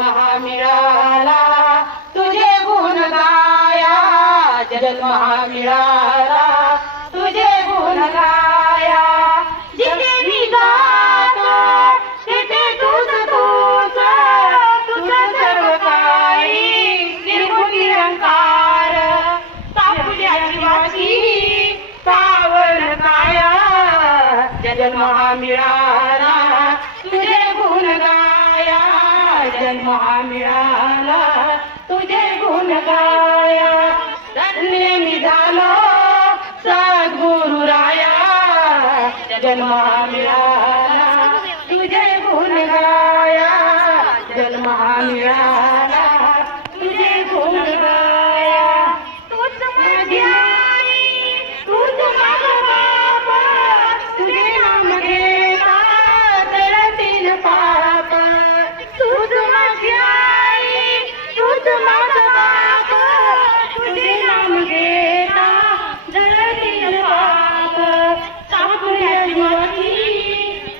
जन्म हा मिळाला तुझे गुण गाया, जन्म हा मिळाला तुझे गुण गाया. जिथे मी जातो तिथे तूच तूच, तुझं सर्व काही निर्गुण निरंकार. सापुल्याची वाची सावरण काया, जन्म हा मिळाला तुझे गुण गाया, जन्म हा मिळाला तुझे गुण गाया. धन्य मी झालो सद्गुरु राया, जन्म हा मिळाला तुझे गुण गाया, जन्म हा मिळाला तुझे गुण गाया. तूच माझी आई, तूच माझा बाप, तुझे नाम घेता तळतील पाप. तूच माझी आई, तूच माझा बाप, तुझे नाम घेता तळतील पाप. सापुल्या जीवाची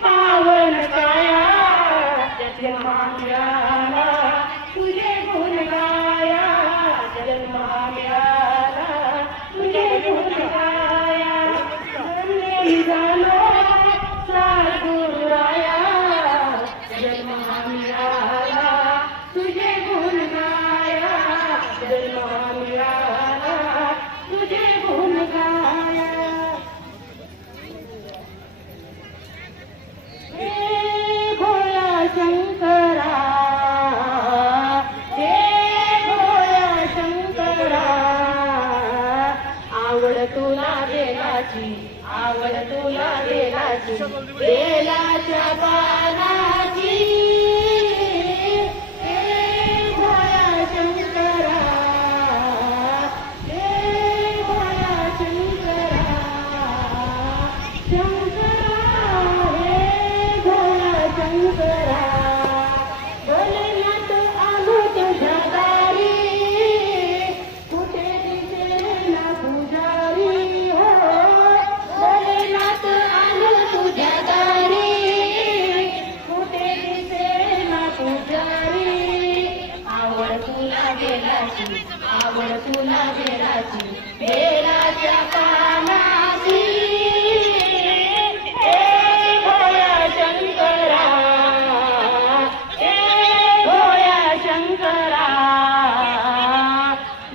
पावन काया, जन्म मिळाला तुझे गुण गाया, जन्म मिळाला तुझे गुण गाया. धन्य झालो सद्गुरु राया, जन्म मिळाला तुझे गुण गाया, जन्म मिळाला तुझे गुण गाया. हे भोळा शंकरा, हे भोळा शंकरा, आवड तुला बेलाची, आवड तुला बेलाची, बेलाच्या पानाची. हे भोळा शंकरा, हे भोळा शंकरा, शंकरा हे भोळा शंकरा. भोलेनाथ आलो तुझ्या दारी, कुठे दिसेना पुजारी हो. भोलेनाथ आलो तुझ्या दारी, कुठे दिसेना पुजारी. आवड तुला बेलाची, आवड तुला बेलाची, बेलाच्या पानाची. हे भोळा शंकरा, हे भोळा शंकरा,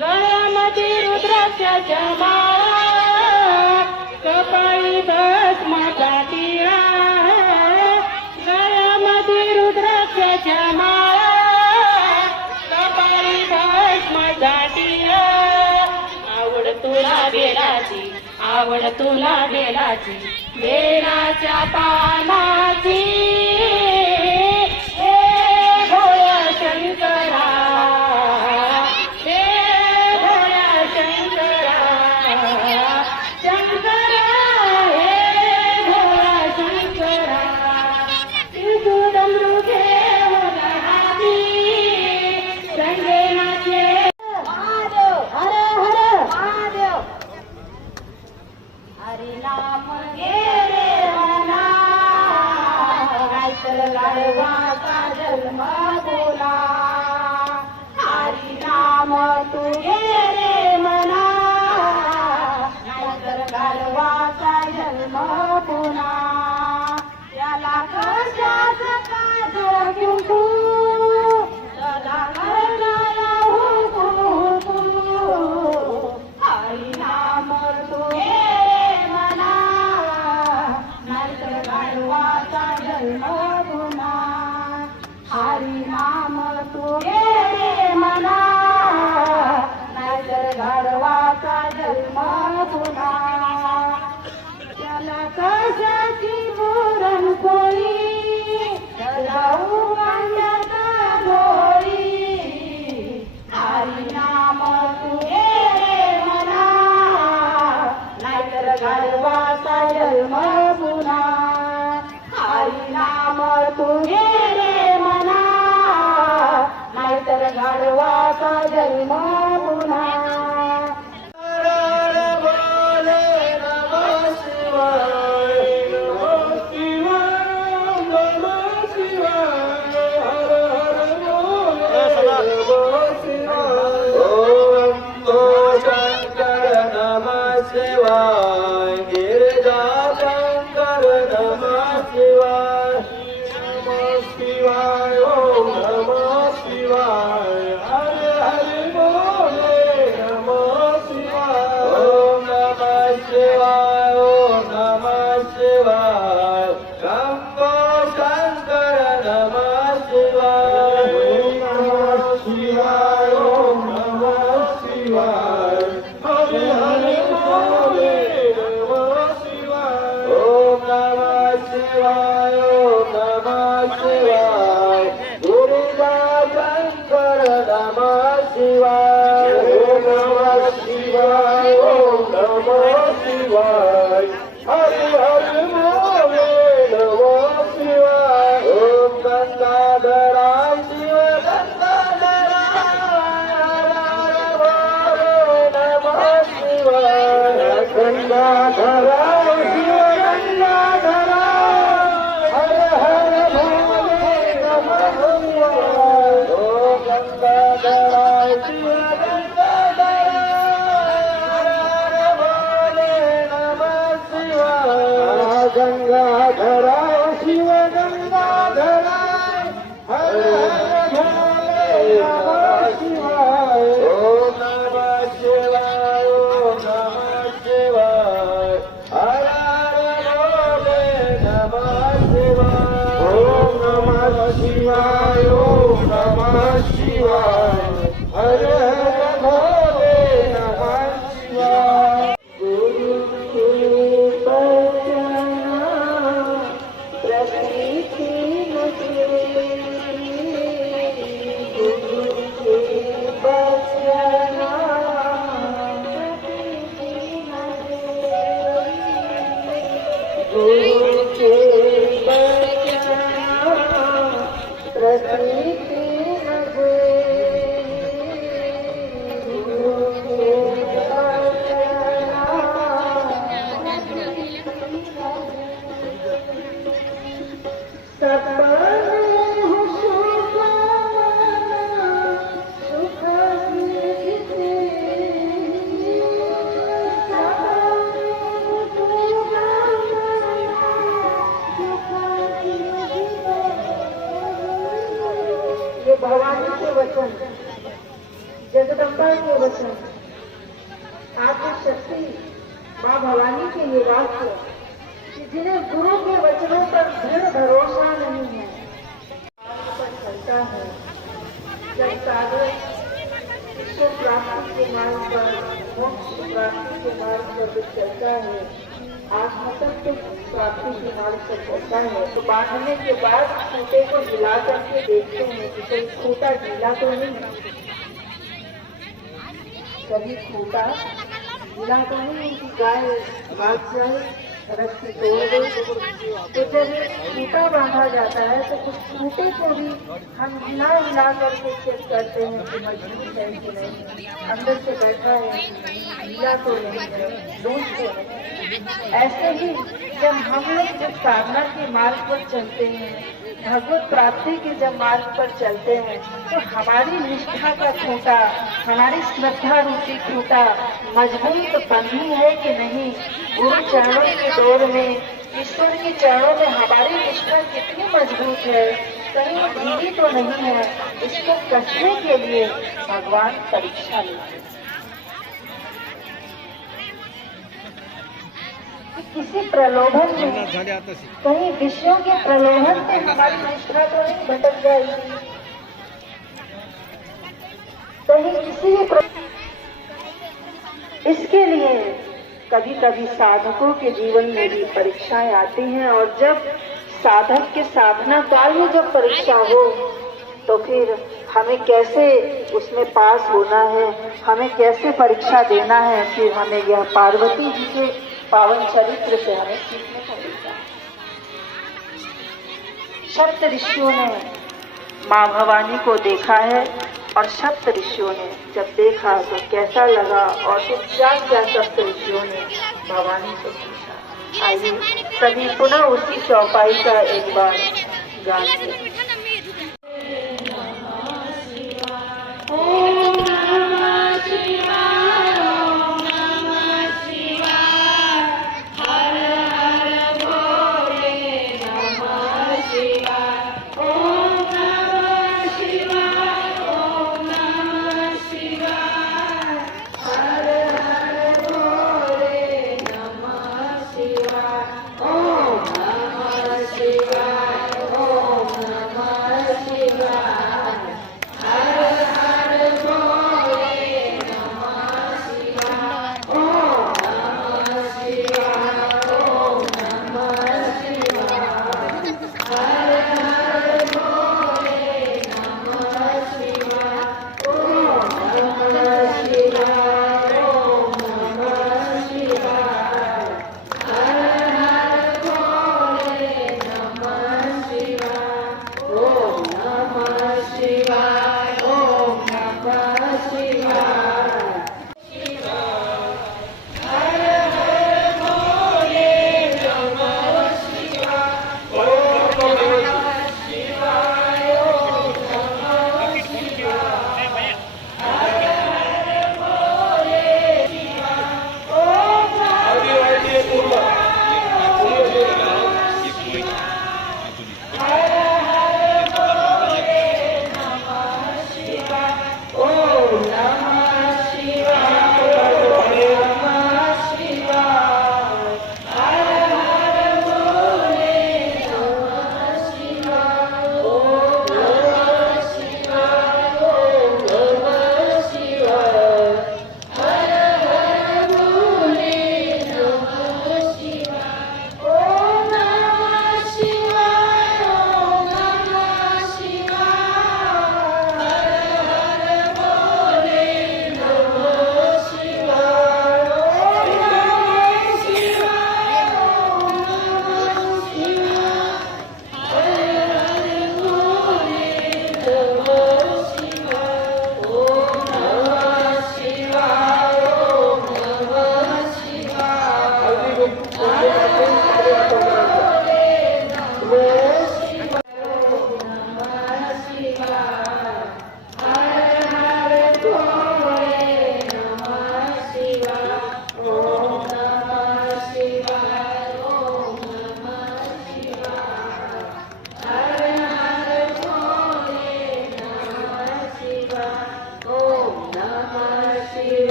गळ्यामध्ये रुद्राक्षाच्या माळा, कपाळी भस्माचा टिळा. गळ्यामध्ये रुद्राक्षाच्या माळा, कपाळी भस्माचा टिळा. आवड तुला बेलाची, आवड तुला बेलाची, बेलाच्या पानाची. हे भोळा शंकरा, हे भोळा शंकरा, शंकरा हे भोळा शंकरा. डमरू घेऊन हाती, संगेनाचे महादेव, हर हर महादेव. हरी नाम घे रे मना, नाहीतर गाढवाचा जन्म बोला. हरी नाम तू घे रे मना, नाहीतर गाढवाचा जन्म पुन्हा. याला कशाचं काजळ कुंकू, सदा करणारा हुकू. हरी नाम तू घे रे मना, नाहीतर गाढवाचा जन्म पुन्हा. हरी नाम तू घे रे मना, नाहीतर गाढवाचा जन्म पुन्हा. त्याला कशाची पुरणपोळी, जाऊ कांद्याचा गोळी. हरी नाम तू घे रे मना, नाहीतर गाढवाचा जन्म पुन्हा. हरी नाम तू घे रे मना, नाहीतर गाढवाचा जन्म पुन्हा. शिवाय दुर्गा शंकर नमः शिवाय ओम नमः शिवाय ओम नमः शिवाय हरि हरि बोले नमः शिवाय ओम गंगाधराय शिव गंगाधराय बोले नमः शिवाय गंगाधराय शिव गंगाधराय हर हर भोले नमः शिवाय ओम गंगाधराय शिव गंगाधराय शिव गंगाधराय हर हर भोले नमः शिवाय ओम नमः शिवाय ओम नमः शिवाय हर हर भोले नमः शिवाय ओम नमः शिवाय ओम नमः शिवाय हर हर भोले नमः शिवाय गुरु के भवानी के वचन, जगदम्बा के वचन, आदि शक्ति माँ भवानी के ये वाक्य कि जिन्हें गुरु के वचनों पर दृढ़ भरोसा नहीं है, पर चलता है। जब साधक ईश्वर प्राप्ति के मार्ग पर, मोक्ष प्राप्ति के मार्ग पर चलता है, आत्मतत्व प्राप्ति के मार्ग पर चलता है, तो बांधने के बाद खूंटे को हिला करके देखते हैं कि कोई खूंटा ढीला तो नहीं, कभी खूंटा ढीला तो नहीं कि गाय भाग जाए, रस्सी तोड़ दे। तो जब खूंटा बांधा जाता है तो उस खूंटे को भी हम हिला हिला करके चेक करते हैं कि मजबूत है कि नहीं, अंदर से बैठा है, ढीला तो नहीं है, लूज तो नहीं। ऐसे ही जब हम लोग जब साधना के मार्ग पर चलते हैं, भगवत प्राप्ति के जब मार्ग पर चलते हैं, तो हमारी निष्ठा का खूंटा, हमारी श्रद्धा रूपी खूंटा मजबूत बंधी है कि नहीं, गुरु चरणों के डोर में, ईश्वर के चरणों में हमारी निष्ठा कितनी मजबूत है, कहीं ढीली तो नहीं है। इसको कसने के लिए भगवान परीक्षा लेते हैं। किसी प्रलोभन में, कहीं विषयों के प्रलोभन से हमारी निष्ठा तो नहीं भटक जाएगी, कहीं किसी भी इसके लिए कभी कभी साधकों के जीवन में भी परीक्षाएं आती हैं, और जब साधक के साधना काल में जब परीक्षा हो तो फिर हमें कैसे उसमें पास होना है, हमें कैसे परीक्षा देना है, फिर हमें यह पार्वती जी के पावन चरित्र से हमें सीखने को मिलता है। सप्त ऋषियों ने माँ भवानी को देखा है, और सप्त ऋषियों ने जब देखा तो कैसा लगा, और फिर क्या क्या सप्त ऋषियों ने भवानी को पूछा। आइए सभी पुनः उसी चौपाई का एक बार गान